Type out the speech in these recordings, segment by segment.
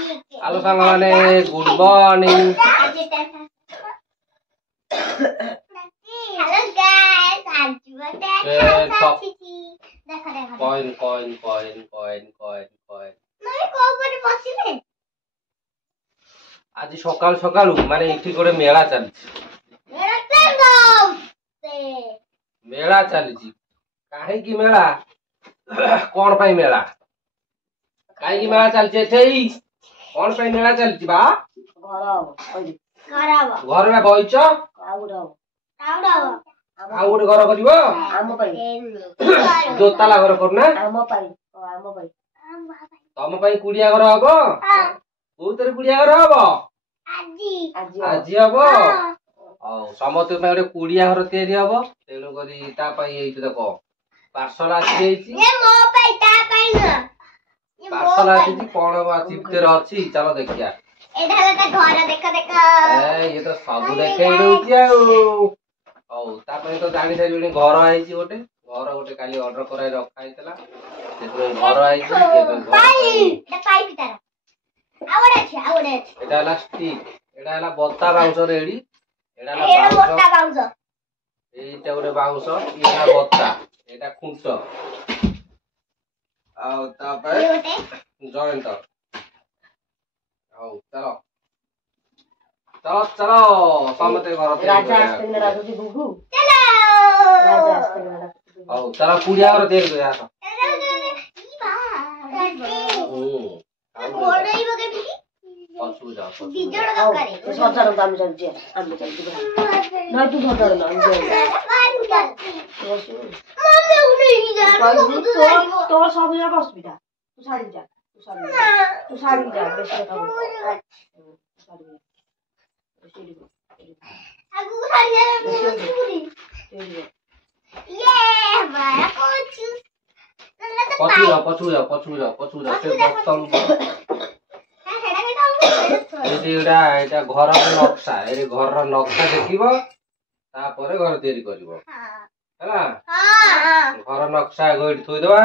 Hello सांग माने good morning. Hello guys आज coin coin coin coin coin coin मैं कोपरे बसिले आज सकाल सकाल माने एठी गोटे मेला चलछि। मेरा पेंगो से मेला चलछि काहे की मेला कोन पई मेला काहे की मेला चलछि एठी कोन पई मेला चलछि बा घर में बइछ आ गोटे घर करिवो दोताला घर करना तम पई कुड़िया घर हबो कोतरे कुड़िया घर हबो आज हबो औ समते पे गोटे कुड़िया घर तयारी हबो तेनु करी ता पई एइति देखो पार्सल आसी एइति ये मो पई ता पई न ये पार्सल आसी कोन बा चिप्तेर अछि चलो देखिया ए ढाला घर देखो देखो ए ये तो सब देखे दउछि औ ता पई तो जानि साइबेनी घर आइछि गोटे काली ऑर्डर कराई रखा आइतला से घर आइछि एटा पाइप तारा आवडे अछि एटा ला स्टिक एटा ला बत्ता बाउंस रेडी एटा ला एटा मोटा बाउंस एटा गोटे बाउंस एटा बत्ता एटा खुंट आ ता पे जॉइंट औ चलो चलो चलो समते घर राजा आस्ते राजा बुबू चलो राजा आस्ते औ चलो कुड़िया घर देख दो आसो घोड़ई बगे भी पछू जाओ बिजोड़ का करे तो सजाड़ काम चलजे हम चलजे नहीं तू सजाड़ ना हम मम्मी उन्हें जा तो सब जगह असुविधा तू साड़ी जा तू साड़ी जा बेसी का साड़ी आगु साड़ी ये हमारा कोचू पछू जाओ से बक्तल एटा घर नक्शा ए घर नक्शा देखिबो तापर घर तयारी करिवो हैला घर नक्शा गोइट थोइ देबा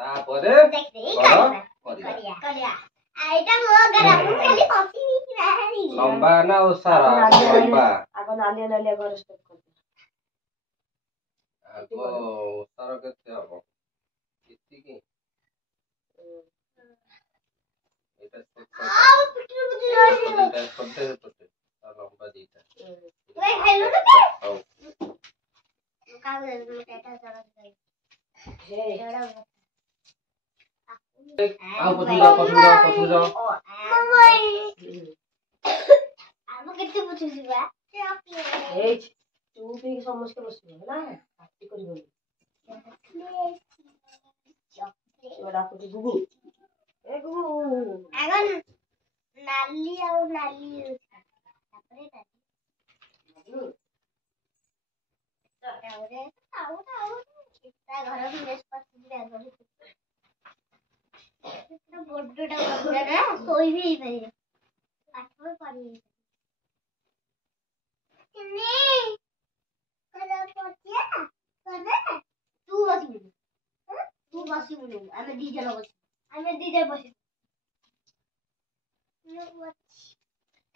तापर घर करिया आइटा मो गरा खाली कॉफी नहीं रही लंबा ना ओ सारा लंबा आगो नालिया घर स्टॉप कर आगो सारा केते हबो इति की एटा आओ पिटू बुझी एटा छोटे लंबा दीटा वे हेलो ना औ का बेटा चला हे आओ पछू जाओ मम्मी आम केते बुझिबा हे तू भी समझ के बसिबो ना पार्टी करिबो बड़ा कुटी बुबू ए बुबू आगन नाली और नाली तापरे तावरे ताऊ इतना घर में बेस पसी आगन इतना बोडडा ना सोई भी नहीं पाठो पड़ी नहीं कदा पतिया कदा तू बसी बोलू हमें डीजे बसी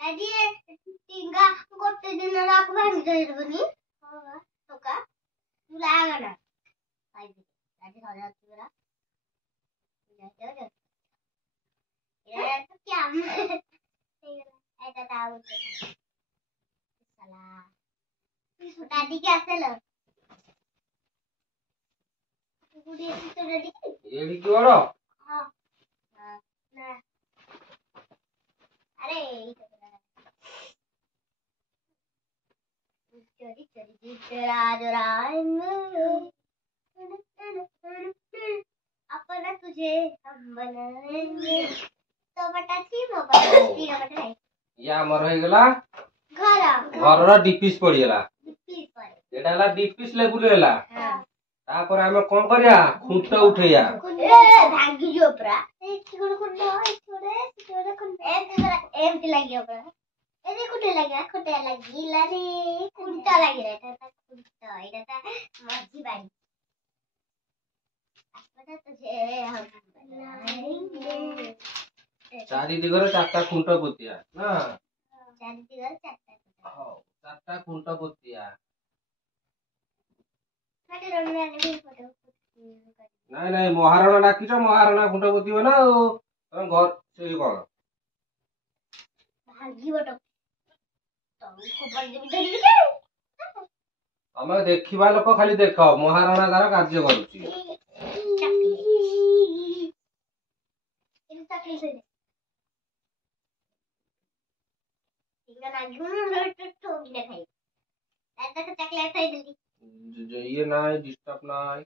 दादी टिंगा गोटे दिन रात भांग देबनी हां टोका तू लागना आई दादी सजा तुरा ये तो क्या ऐसा ताऊ साला दादी क्या चल गुडी तो रेडी एडी की बड़ो हां ना अरे चोरी चोरी राज अपना तुझे हम बनाएंगे तो बटाची मोबाइल बटाई या मर होई गेला घर रा डिपिस पड़ी गेला डिपिस पर एटा ला डिपिस लेबुल गेला हां तापर हमें कोन करिया खुंट उठैया ए भागी जो परा ए कोन छोड़े एम लागियो परा ए कुटे लागिला रे कुंटा लागि रहता था कुंटा इटा मर्जी बाड़ी पता तुझे हम बनाएंगे ଚାରି ଦିଗରେ ଚାରିଟା ଖୁଣ୍ଟ ପୋତିଆ ନା ଚାରି ଦିଗରେ ଚାରିଟା ହଉ ଚାରିଟା ଖୁଣ୍ଟ ପୋତିଆ। ନାଇଁ ନାଇଁ ମହାରଣା ଡାକିଛ ମହାରଣା ଖୁଣ୍ଟ ପୋତିବ ନା ଆଉ ତମ ଘର ସେଇ କଣ ଭାଗିବ ତମେ ଦେଖିବା ଲୋକ ଖାଲି ଦେଖ ମହାରଣା ତାର କାର୍ଯ୍ୟ କରୁଛି। ଇଏ ନାଇଁ ଡିଷ୍ଟର୍ବ ନାଇଁ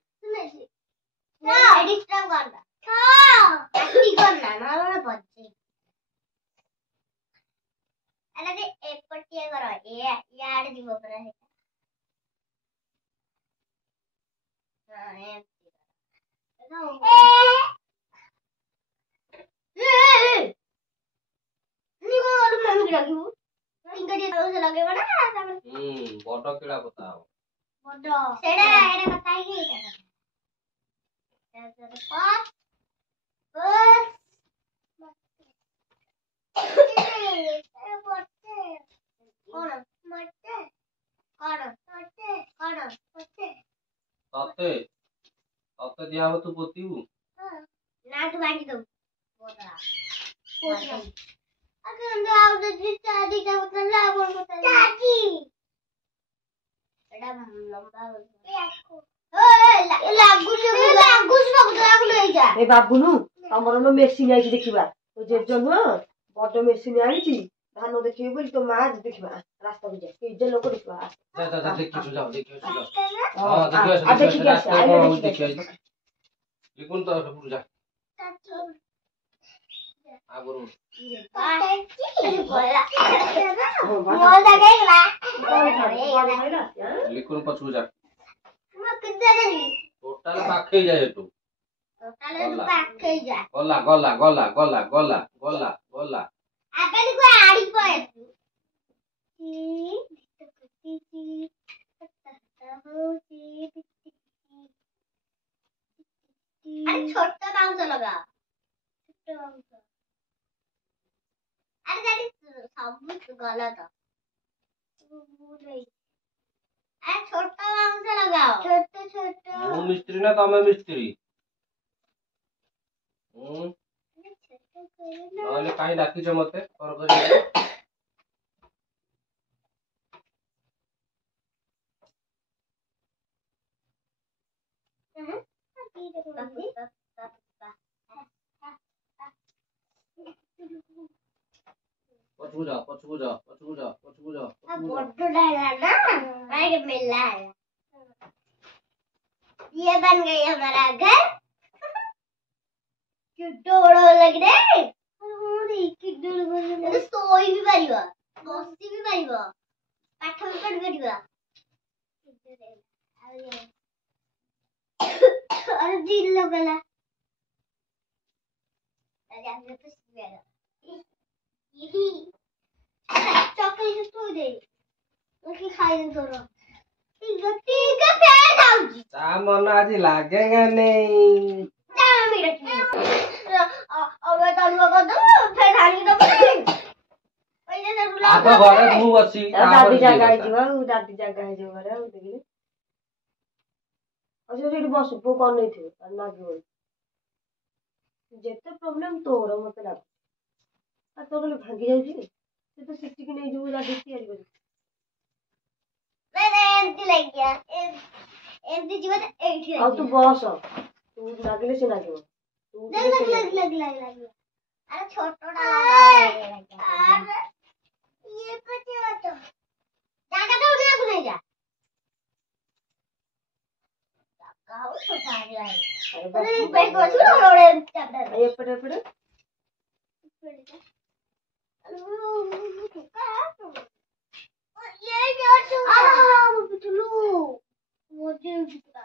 ଏପଟିଆ କର ଇଆଡେ ଯିବ ପୁରା ବଡ କିଳା ପୋତା ହବ ତତେ ତତେ ଦିଆ ହବ ତୁ ପୋତିବୁ ନା ତୁ ବାଣ୍ଟି ଦବୁ ଏ ବାବୁନୁ ତମର ନ ମେସିନ୍ ଆଇଛି ଦେଖିବା ତୋ ଜେଜ ନୁହଁ ବଡ ମେସିନ୍ ଆଣିଛି ଧାନ ଦେଖିବି ବୋଲି ତୋ ମା ଦେଖିବା ରାସ୍ତାକୁ ଯା କେତେ ଲୋକ ଦେଖିବା ପଛକୁ ଯା ଟୋଟାଲ ପାଖେଇ ଯାଏ ଏଠୁ ଗଲା ଗଲା ଗଲା ଗଲା ଗଲା ଗଲା ଗଲା ଛୋଟ ବାଉଁଶ ଲଗା ଆରେ ଦାଦି ସବୁ ଗଲା ତ ଆରେ ଛୋଟ ବାଉଁଶ ଲଗାଅ ଛୋଟ ଛୋଟ ମୁଁ ମିସ୍ତ୍ରୀ ନା ତମେ ମିସ୍ତ୍ରୀ ନହେଲେ କାହିଁ ଡାକିଛ ମତେ पछू जा पछू जा पछू जा पछू जा बड्डो डाला ना आगे मिला है ये बन गई हमारा घर किड्डो बड़ा लग रहा है अरे किड्डो लग सोई भी परिबा बसी भी परिबा पाठ भी पढ़ परिबा अरे दिल लगला अरे हमने तो सीखा यही चॉकलेट तो दे उसकी खाई दो ठीक है फेर जाऊंगी ता मन आज लागेगा नहीं जा मेरा अब तलवा को दो फेर खाली दो पहले से रुला आगो घरे मु बसी दादी जागा आइजिबा दादी जागा आइजिबा घरे आ देखिले अच्छा सेठी बस पो कोन नै थियो ना कि जेते प्रॉब्लम तोर मते लाग आ तो बोले भागी जाउची से तो सिटी के नै जो दादी तैयारी करी मैंने एमटी लग गया एमटी जीवन एठी आ तू बस तू लागले से लागियो तू लग अरे छोटा डाला ये कुछ तो जागा तो उठा को नहीं जा जागा हो छोटा आ गया अरे बैठ को छोड़े चैप्टर ये पड़े पड़े ये क्या चुका वो पिटलू मुझे चुका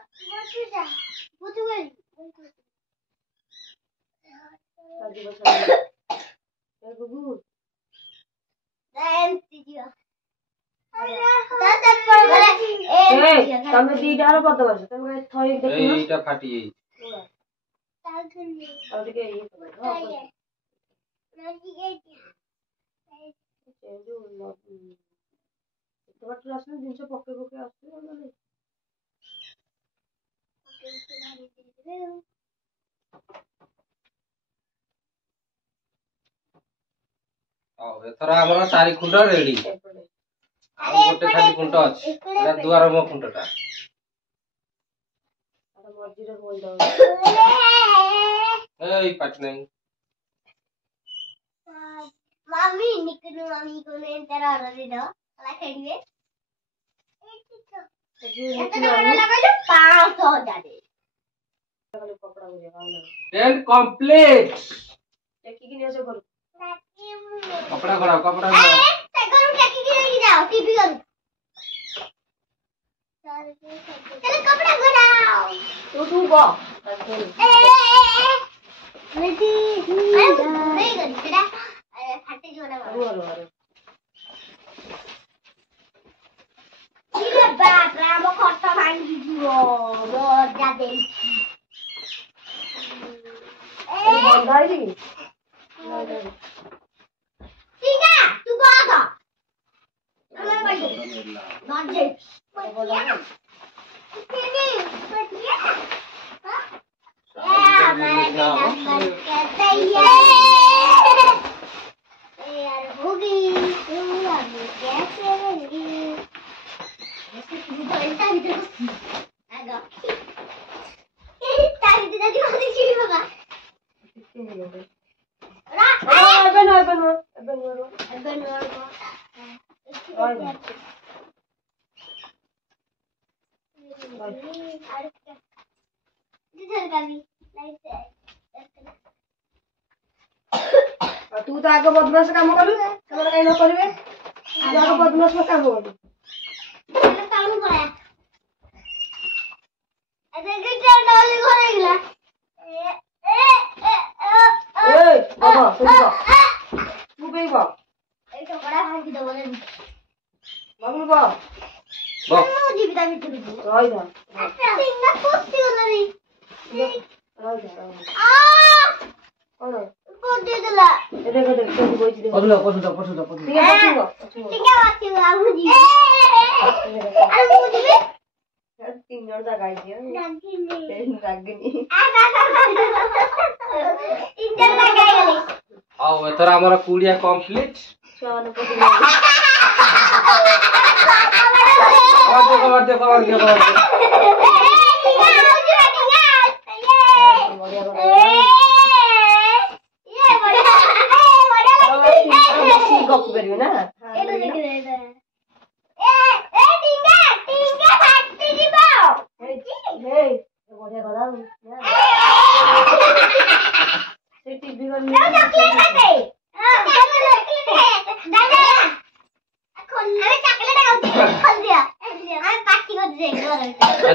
वो तो गई आगे बस ए गुगु एमटी दिया तमे दीटा रो पद बस तमे थई देखि एटा फाटी और के ये ଜିନିଷ ପକେଇ ପକେଇ ଆସୁଛି ଏଥର ଆମର 4 ଖୁଣ୍ଟ ରେଡି। ଆଉ ଗୋଟେ ଖାଲି ଖୁଣ୍ଟ ଅଛି, ଏଟା ଦୁଆର ମୋ ଖୁଣ୍ଟଟା। ମଝିରେ ହୋଲ ଏଇ ପାଟି ନାହିଁ। मम्मी निकलू मम्मी को मैं तेरा ऑर्डर दे दो ला खेलिए ये तो लगा लो 500 जादे कपड़ा हो जाएगा ना 10 कंप्लीट टेकी की नहीं से करो कपड़ा खड़ा से करो टेकी की लेके जाओ टीवी करो चलो कपड़ा बनाओ तू गो नहीं करी तेरा फाटे जोना अरे इले बाप रे हम खट भांगी दियो दर्जा दे बंदाई ठीक है तू बात हमें बैठ नॉट जे कितनी बढ़िया हां मैं कहते यार होगी तू हमें कैसे होगी ऐसे तू बोलता भी तो आगा तारी दादी को देखी बाबा तू तो आगे बदमाश काम करू ସେମାନେ କାଇଁ ନ କରିବେ ଆଗ ବଦମାଶ କାମ କରୁ काम कराया अरे कितना डाल घरे गला ए बाबा तू बेबा एक तो बड़ा भांगी दो बोले बाबू बा वो जीविता भीतर रही जा सिंगा कुस्ती वाला रे रही जा आ कौन को दे दिला ए देख तू बोई दे पछुदा ठीक है सिंगा बाती हुआ मुझे अरे मुझे तीन जन का गाई दियो रागिनी इंटर लगाई गली ଆଉ ଏଥର ଆମର କୁଡ଼ିଆ କମ୍ପ୍ଲିଟ। ଛୁଆମାନେ गप करियो ना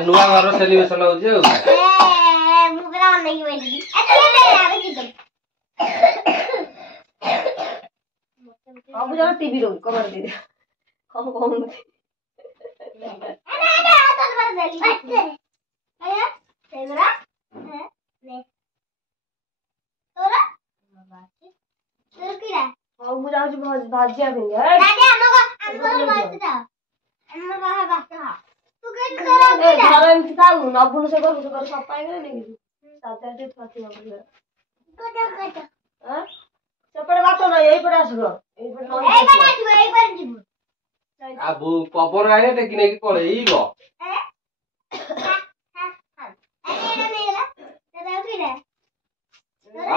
ନୂଆ ଘର ସେଲିବ୍ରେସନ ହଉଛି ଆଉ अब जरा टीवी रो कवर दे कम कम ଆଉ ମୁଁ ଯାଉଛି ଭାଜିଆ ପାଇଁ ଘର ଏମିତି ଥାଉ ନବୁନୁ ସେ ଘର ସଫା ହେଇଗଲେ ସାତ ସେପଟେ ବାଟ ନାହିଁ ଏଇପଟେ ଆସିବ ଆଉ ପବନ ଆଇଲେ ଟେକି ନେଇକି ପଳେଇବ।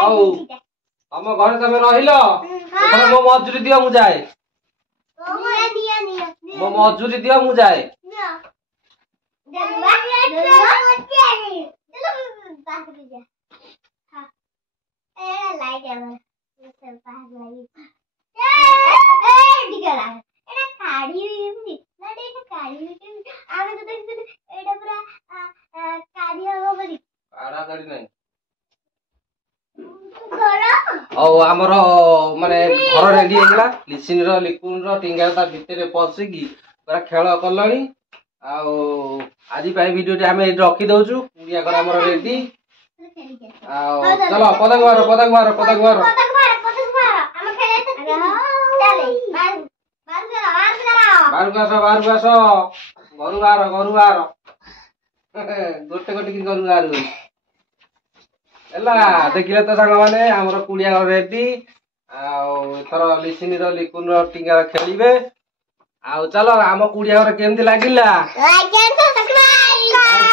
ଆଉ ତମ ଘରେ ତମେ ରହିଲ ମୋ ମଜୁରୀ ଦିଅ ମୁଁ ଯାଏ ମୋ ମଜୁରୀ ଦିଅ ମୁଁ ଯାଏ ଆଉ ଆମର ମାନେ ଘର ରେଡି ହେଇଗଲା ଲିସିନର ଲିକୁନର ଟିଙ୍ଗା ତା ଭିତରେ ପଶିକି ପୁରା ଖେଳ କଲଣି। ଆଉ ଆଜି ପାଇଁ ଭିଡିଓଟି ଆମେ ଏଠି ରଖିଦଉଛୁ। କୁଡ଼ିଆ ଘର ଆମର ରେଡି। ଆଉ ଚଲ ପଦାକୁ ବାହାର बाहर को घरू बाहर गोटे गोटे कि घरू बाहर देखिले तो सांग मैंने आमर कुड़िया घर रेडी आर लिसिनी लिकुन टींगार खेलिबे आउ चलो आम कुड़िया घर केमती लागिला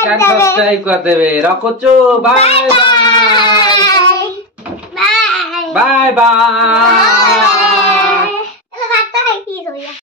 सब्सक्राइब कर देबे रखुछु बाय बाय बाय बाय।